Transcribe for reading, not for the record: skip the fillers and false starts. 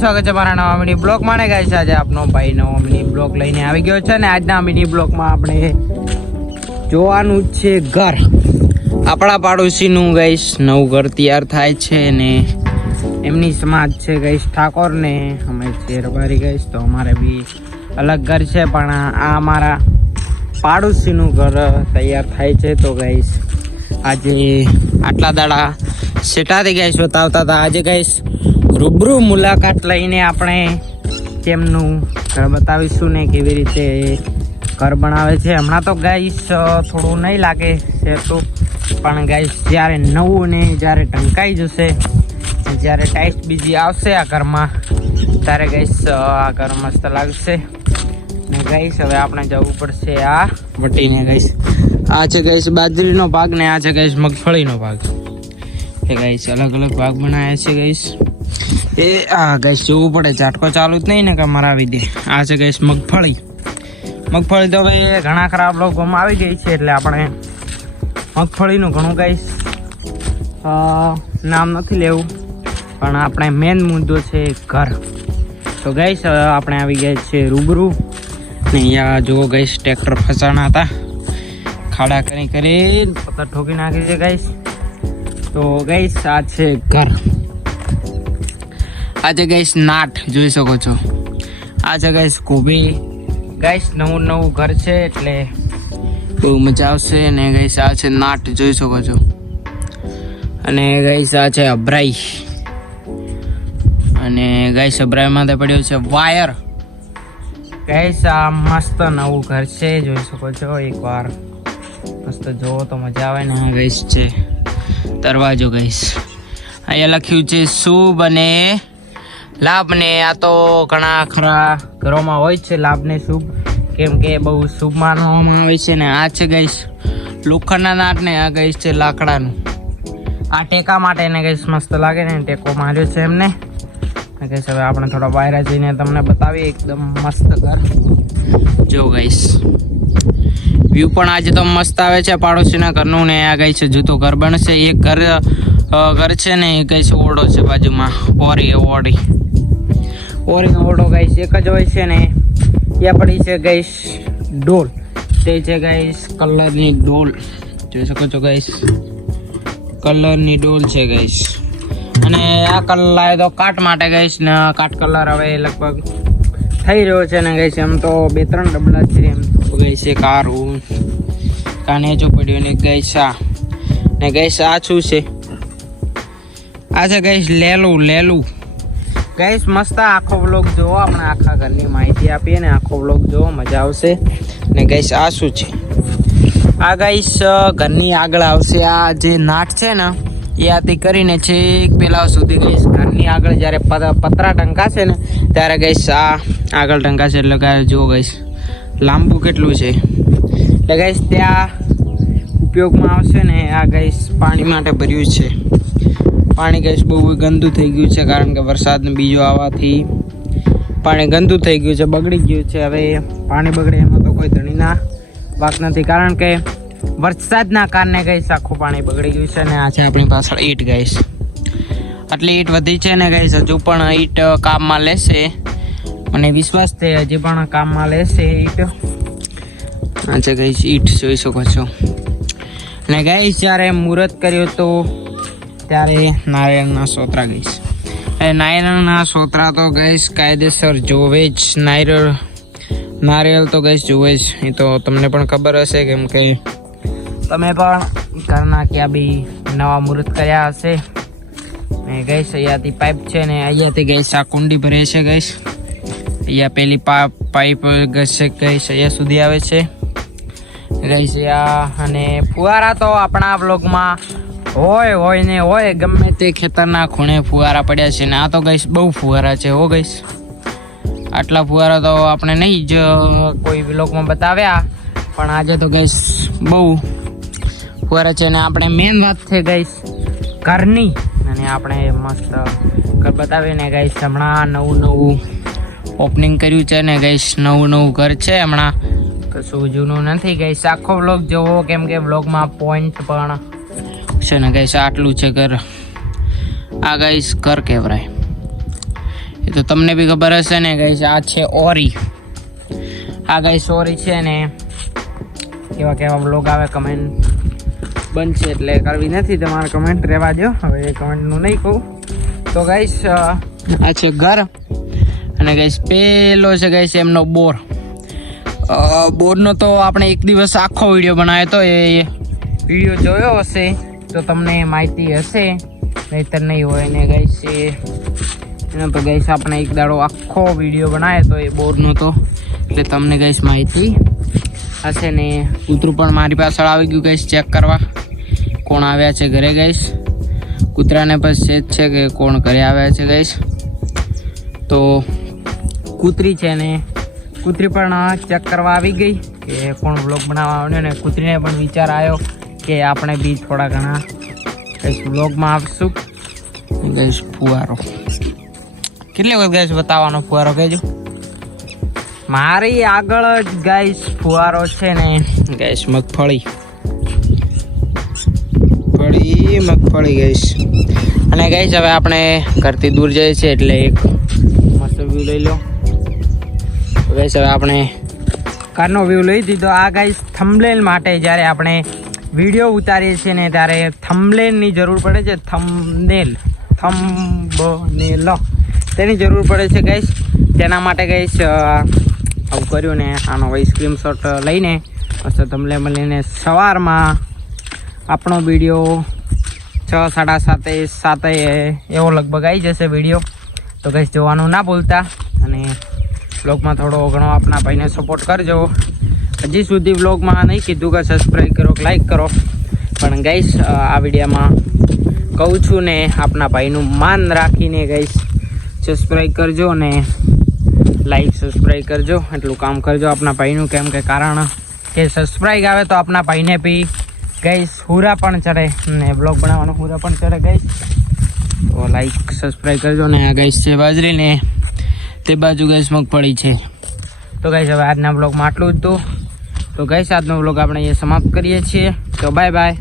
સ્વાગત છે મારા નવા મિની બ્લોગ માં. ગાઈસ આજે આપનો ભાઈ નવો મિની બ્લોગ લઈને આવી ગયો છે ને આજના મિની બ્લોગ માં આપણે જોવાનું છે ઘર. આપણા પાડોશીનું ગાઈસ નવું ઘર તૈયાર થાય છે ને એમની સમાજ છે ગાઈસ ઠાકોર ને અમે શેરબારી ગાઈસ તો અમારે બી અલગ ઘર છે પણ આ અમારા પાડોશીનું ઘર તૈયાર થાય છે. તો ગાઈસ આજે આટલા દાડા સેટાથી ગાઈસ બતાવતા હતા. આજે ગાઈસ રૂબરૂ મુલાકાત લઈને આપણે તેમનું ઘર બતાવીશું ને કેવી રીતે ઘર બનાવે છે. હમણાં તો ગાઈસ થોડું નહીં લાગે છે તો પણ ગાઈસ જ્યારે નવું ને જ્યારે ઢંકાઈ જશે જ્યારે ટાઈસ બીજી આવશે આ ઘરમાં ત્યારે ગાઈસ આ ઘર મસ્ત લાગશે ને ગાઈસ હવે આપણે જવું પડશે આ વટીને. ગાઈસ આ છે ગાઈસ બાજરીનો ભાગ ને આ છે ગાઈસ મગફળીનો ભાગ. એ ગાઈસ અલગ અલગ ભાગ બનાવ્યા છે ગાઈસ. એ હા ગાઈસ જોવું પડે ઝાટકો ચાલુ જ નહીં ને કે મરાવી દે. આ છે ગાઈસ મગફળી તો હવે ઘણા ખરાબ લોકોમાં આવી ગઈ છે એટલે આપણે મગફળીનું ઘણું ગાઈસ નામ નથી લેવું પણ આપણે મેન મુદ્દો છે ઘર. તો ગાઈસ હવે આપણે આવી ગયા છે રૂબરૂ ને અહીંયા જુઓ ગાઈસ ટ્રેક્ટર ફસાણા હતા ખાડા કરી પથ્થર ઠોકી નાખી છે ગાઈસ. તો ગાઈસ આ છે ઘર. આજે ગાઈસ નાટ જોઈ શકો છો. આ છે ગાઈસ કોબી. ગાઈસ નવું ઘર છે એટલે બહુ મજા આવશે. અને ગાઈસ આ છે નાટ જોઈ શકો છો. અને ગાઈસ આ છે અભરાઈ. અને ગાઈસ અભરાઈમાં તો પડ્યો છે વાયર. ગાઈસ આ મસ્ત નવું ઘર છે જોઈ શકો છો. એકવાર મસ્ત જોવો તો મજા આવે ને. આ ગાઈસ છે દરવાજો. ગાઈસ અહીંયા લખ્યું છે શુભ અને લાભ ને. આ તો ઘણા ખરા ઘરોમાં હોય છે લાભ ને શુભ કેમ કે બહુ શુભ માનવામાં આવે છે. ને આ છે ગાઈસ લોખંડના નાટ ને આ ગાઈસ છે લાકડાનું. આ ટેકા માટે ને ગાઈસ મસ્ત લાગે ને ટેકો માર્યો છે એમને. ગાઈસ હવે આપણે થોડા બહાર જઈને તમને બતાવીએ એકદમ મસ્ત ઘર. જો ગાઈસ વ્યૂ પણ આજે તો મસ્ત આવે છે પાડોશીના ઘરનું. ને આ ગાઈસ જૂતો ઘર બનશે. એક ઘર છે ને એ ગાઈસ ઓરડો છે બાજુમાં. ઓરીનો ઓરડો ગાઈસ એક જ હોય છે ને ત્યાં પડી છે ગાઈસ ડોલ. તે છે ગાઈસ કલરની ડોલ જોઈ શકો છો ગાઈસ. કલરની ડોલ છે ગાઈસ. અને આ કલર લાવ્યો તો કાટ માટે ગાઈસ ને કાટ કલર હવે લગભગ થઈ રહ્યો છે ને ગાઈસ. એમ તો 2-3 ડબલા છે એમ તો ગાઈસ. એક આરું કાને જો પડ્યું ને ગાઈસ આ ને ગાઈસ આ શું છે આ છે ગાઈસ લેલું. ગાઈસ મસ્ત આખો વ્લોગ જોવો. આપણે આખા ઘરની માહિતી આપીએ ને આખો વ્લોગ જોવો મજા આવશે. ને ગાઈસ આ શું છે આ ગાઈસ ઘરની આગળ આવશે. આ જે નાટ છે ને એ આથી કરીને છે પેલા સુધી ગાઈસ ઘરની આગળ જ્યારે પતરા ટંકાશે ને ત્યારે ગાઈસ આ આગળ ટંકાશે એટલે કે જુઓ ગાઈસ લાંબુ કેટલું છે. એટલે ગાઈસ ત્યાં ઉપયોગમાં આવશે ને. આ ગાઈસ પાણી માટે ભર્યું છે. પાણી ગાઈસ બહુ ગંદુ થઈ ગયું છે કારણ કે વરસાદનો બીજો આવવાથી પાણી ગંદુ થઈ ગયું છે બગડી ગયું છે. હવે પાણી બગડે એમાં તો કોઈ ધણીના વાક નથી કારણ કે વરસાદના કારણે ગાઈસ આખું પાણી બગડી ગયું છે. ને આ છે આપણી પાછળ ઈંટ ગાઈસ. આટલી ઈંટ વધી છે ને ગાઈસ હજુ પણ ઈંટ કામમાં લેશે. મને વિશ્વાસ છે હજી પણ કામમાં લેશે ઈંટ. આ છે ગાઈસ ઈંટ જોઈ શકો છો. અને ગાઈસ જ્યારે મુહૂર્ત કર્યો તો ત્યારે નારિયેળના સોતરા ગાઈસ. નારિયેળના સોતરા તો ગાઈસ કાયદેસર જોવે જ. નારિયેળ તો ગાઈસ જોવે જ. એ તો તમને પણ ખબર હશે કેમ કે તમે પણ ઘરના ક્યાં બી નવા મુહૂર્ત કર્યા હશે. ને ગાઈસ અહીંયાથી પાઇપ છે ને અહીંયાથી ગાઈસ આ કુંડી ભરે છે ગાઈસ. અહીંયા પેલી પાઇપ ઘસે ગાઈસ અહીંયા સુધી આવે છે ગાઈસ. અને ફુવારા તો આપણા બ્લોગમાં હોય ગમે તે ખેતરના ખૂણે ફુવારા પડ્યા છે. ને આ તો ગાઈસ બહુ ફુવારા છે હો ગાઈસ. આટલા ફુવારા તો આપણે નહીં જ કોઈ વ્લોગમાં બતાવ્યા પણ આજે તો ગાઈસ બહુ ફુવારા છે. ને આપણે મેન વાત છે ગાઈસ ઘરની. અને આપણે મસ્ત ઘર બતાવીએ ને ગાઈસ. હમણાં નવું ઓપનિંગ કર્યું છે ને ગાઈસ. નવું ઘર છે હમણાં કશું જૂનું નથી ગાઈસ. આખો વ્લોગ જોવો કેમ કે વ્લોગમાં પોઈન્ટ પણ છે ને ગાઈસ. આટલું છે ઘર. આ ગાઈસ ઘર કહેવાય. એ તો તમને બી ખબર હશે ને ગાઈસ. આ છે ઓરી. આ ગાઈસ ઓરી છે ને કેવા કેવા બ્લોગ આવે કમેન્ટ બનશે એટલે કરવી નથી તમારે, કમેન્ટ રહેવા દો. હવે એ કમેન્ટનું નહીં કહું. તો ગાઈસ આ છે ઘર અને ગાઈસ પેલો છે ગાઈસ એમનો બોર. બોરનો તો આપણે એક દિવસ આખો વિડીયો બનાવ્યો હતો. એ વિડીયો જોયો હશે તો તમને માહિતી હશે, નહીતર નહીં હોય ને ગાઈસ. એનો તો ગાઈસ આપણે એક દાડો આખો વિડીયો બનાવ્યો હતો એ બોરનો, તો એટલે તમને ગાઈસ માહિતી હશે ને. કૂતરું પણ મારી પાછળ આવી ગયું ગાઈસ ચેક કરવા કોણ આવ્યા છે ઘરે ગાઈસ. કૂતરાને બસ છે જ છે કે કોણ ઘરે આવ્યા છે ગાઈસ. તો કૂતરી છે ને કૂતરી પણ ચેક કરવા આવી ગઈ કે કોણ વ્લોગ બનાવવા આવ્યો ને કૂતરીને પણ વિચાર આવ્યો કે આપણે બી થોડા ઘણા ગાઈસ વ્લોગમાં આવશું. ગાઈસ ફુવારો કેટલી વખત ગાઈસ બતાવવાનો ફુવારો કહેજો. મારી આગળ જ ગાઈસ ફુવારો છે ને ગાઈસ મગફળી ગાઈસ. અને ગાઈસ હવે આપણે ઘરથી દૂર જઈએ છીએ એટલે એક મસ્ત વ્યૂ લઈ લો. ગાઈસ હવે આપણે કારનો વ્યૂ લઈ દીધો. આ ગાઈસ થંબનેલ માટે જ્યારે આપણે વિડીયો ઉતારીએ છીએ ને ત્યારે થંબનેલની જરૂર પડે છે. થંબનેલ તેની જરૂર પડે છે ગાઈસ. તેના માટે ગાઈસ આવું કર્યું ને આનો ભાઈ સ્ક્રીનશોટ લઈને મસ્ત થંબનેલ લઈને સવારમાં આપણો વિડીયો 6, 7:30 એવો લગભગ આવી જશે વિડીયો. તો ગાઈસ જોવાનું ના ભૂલતા અને વ્લોગમાં થોડો ઘણો આપણા ભાઈને સપોર્ટ કરજો. હજી સુધી વ્લોગમાં નહીં કીધું કે સબસ્ક્રાઈબ કરો કે લાઈક કરો, પણ ગાઈસ આ વિડીયોમાં કહું છું ને આપણા ભાઈનું માન રાખીને ગાઈસ સબસ્ક્રાઈબ કરજો ને લાઈક સબસ્ક્રાઈબ કરજો. એટલું કામ કરજો આપણા ભાઈનું, કેમ કે કારણ કે સબસ્ક્રાઈબ આવે તો આપણા ભાઈને બી ગાઈસ હુરા પણ ચડે ને બ્લોગ બનાવવાનો હુરા પણ ચડે ગાઈસ. તો લાઈક સબસ્ક્રાઈબ કરજો ને. આ ગાઈસ છે બાજરી ને તે બાજુ ગાઈસ મગફળી છે. તો ગાઈસ હવે આજના બ્લોગમાં આટલું જ હતું. તો ગાઈસ આજનો બ્લોગ આપણે અહીંયા સમાપ્ત કરીએ છીએ. તો બાય બાય.